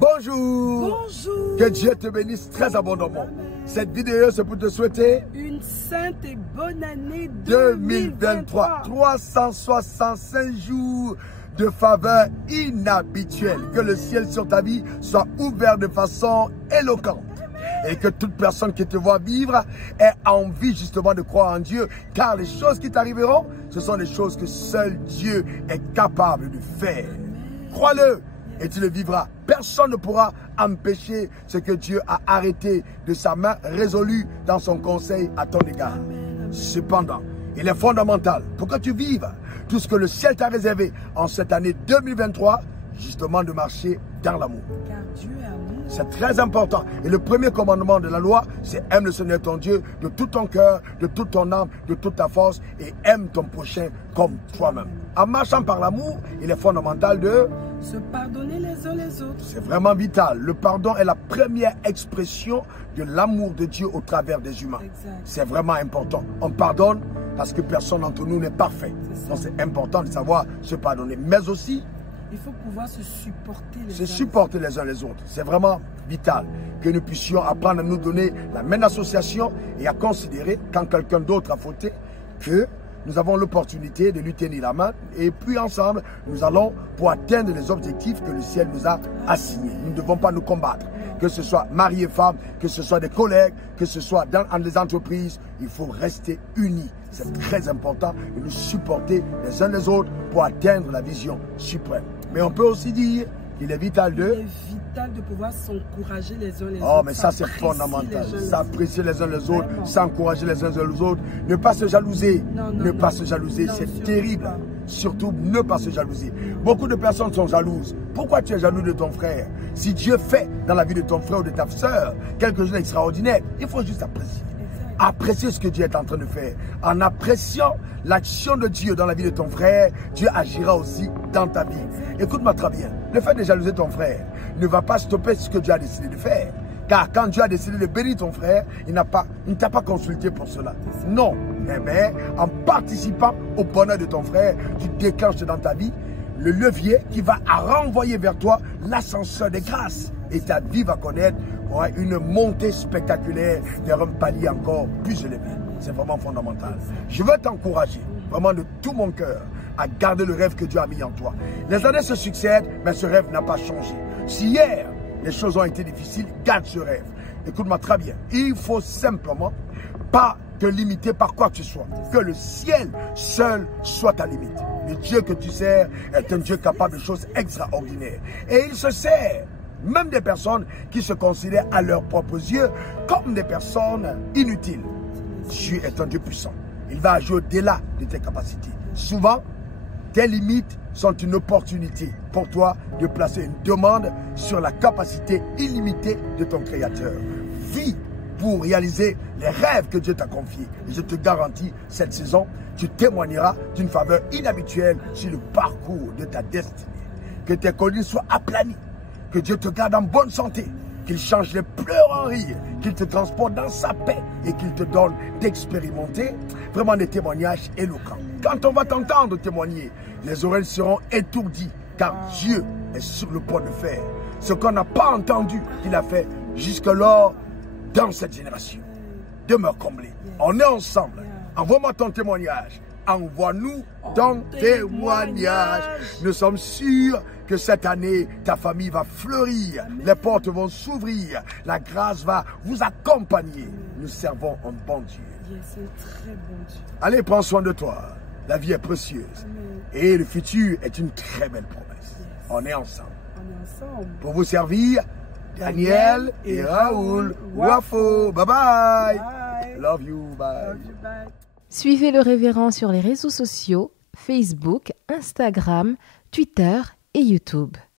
Bonjour. Bonjour. Que Dieu te bénisse très abondamment. Amen. Cette vidéo, c'est pour te souhaiter Une sainte et bonne année 2023. 365 jours de faveur inhabituelle. Que le ciel sur ta vie soit ouvert de façon éloquente. Et que toute personne qui te voit vivre ait envie justement de croire en Dieu. Car les choses qui t'arriveront, ce sont les choses que seul Dieu est capable de faire. Crois-le et tu le vivras. Personne ne pourra empêcher ce que Dieu a arrêté de sa main résolue dans son conseil à ton égard. Cependant, il est fondamental pour que tu vives tout ce que le ciel t'a réservé en cette année 2023, justement de marcher dans l'amour. Car Dieu est amour. C'est très important. Et le premier commandement de la loi, c'est aime le Seigneur ton Dieu de tout ton cœur, de toute ton âme, de toute ta force et aime ton prochain comme toi-même. En marchant par l'amour, il est fondamental de se pardonner les uns les autres. C'est vraiment vital. Le pardon est la première expression de l'amour de Dieu au travers des humains. C'est vraiment important. On pardonne parce que personne d'entre nous n'est parfait. Donc c'est important de savoir se pardonner. Mais aussi, il faut pouvoir se supporter les uns les autres. C'est vraiment vital que nous puissions apprendre à nous donner la même association et à considérer quand quelqu'un d'autre a fauté que nous avons l'opportunité de lui tenir la main et puis ensemble, nous allons pour atteindre les objectifs que le ciel nous a assignés. Nous ne devons pas nous combattre. Que ce soit mari et femme, que ce soit des collègues, que ce soit dans les entreprises, il faut rester unis. C'est très important de nous supporter les uns les autres pour atteindre la vision suprême. Mais on peut aussi dire qu'il est vital de... Il est vital de pouvoir s'encourager les uns les autres. Oh, mais ça c'est fondamental. S'apprécier les uns les autres, s'encourager les uns les autres. Ne pas se jalouser. Ne pas se jalouser, c'est terrible. Surtout, ne pas se jalouser. Beaucoup de personnes sont jalouses. Pourquoi tu es jaloux de ton frère? Si Dieu fait dans la vie de ton frère ou de ta soeur quelque chose d'extraordinaire, il faut juste apprécier. Apprécier ce que Dieu est en train de faire. En appréciant l'action de Dieu dans la vie de ton frère, Dieu agira aussi dans ta vie. Écoute-moi très bien. Le fait de jalouser ton frère ne va pas stopper ce que Dieu a décidé de faire. Car quand Dieu a décidé de bénir ton frère, il ne t'a pas consulté pour cela. Non. Mais en participant au bonheur de ton frère, tu déclenches dans ta vie le levier qui va renvoyer vers toi l'ascenseur des grâces. Et ta vie va connaître une montée spectaculaire vers un palier encore plus élevé. C'est vraiment fondamental. Je veux t'encourager, vraiment de tout mon cœur, à garder le rêve que Dieu a mis en toi. Les années se succèdent, mais ce rêve n'a pas changé. Si hier, les choses ont été difficiles, garde ce rêve. Écoute-moi très bien. Il faut simplement pas te limiter par quoi que ce soit. Que le ciel seul soit ta limite. Le Dieu que tu sers est un Dieu capable de choses extraordinaires. Et il se sert même des personnes qui se considèrent à leurs propres yeux comme des personnes inutiles. Dieu est un Dieu puissant. Il va agir au-delà de tes capacités. Souvent, tes limites sont une opportunité pour toi de placer une demande sur la capacité illimitée de ton Créateur. Vis pour réaliser les rêves que Dieu t'a confiés. Et je te garantis, cette saison, tu témoigneras d'une faveur inhabituelle sur le parcours de ta destinée. Que tes collines soient aplanies. Que Dieu te garde en bonne santé, qu'il change les pleurs en rire, qu'il te transporte dans sa paix et qu'il te donne d'expérimenter vraiment des témoignages éloquents. Quand on va t'entendre témoigner, les oreilles seront étourdies car Dieu est sur le point de faire ce qu'on n'a pas entendu qu'il a fait jusque-là dans cette génération. Demeure comblé. On est ensemble. Envoie-moi ton témoignage. Envoie-nous ton témoignage. Nous sommes sûrs que cette année, ta famille va fleurir. Les portes vont s'ouvrir. La grâce va vous accompagner. Nous servons un bon Dieu. C'est un très bon Dieu. Allez, prends soin de toi. La vie est précieuse. Et le futur est une très belle promesse. On est ensemble. Pour vous servir, Daniel et Raoul Wafo. Bye bye. Love you. Bye. Suivez le révérend sur les réseaux sociaux, Facebook, Instagram, Twitter et YouTube.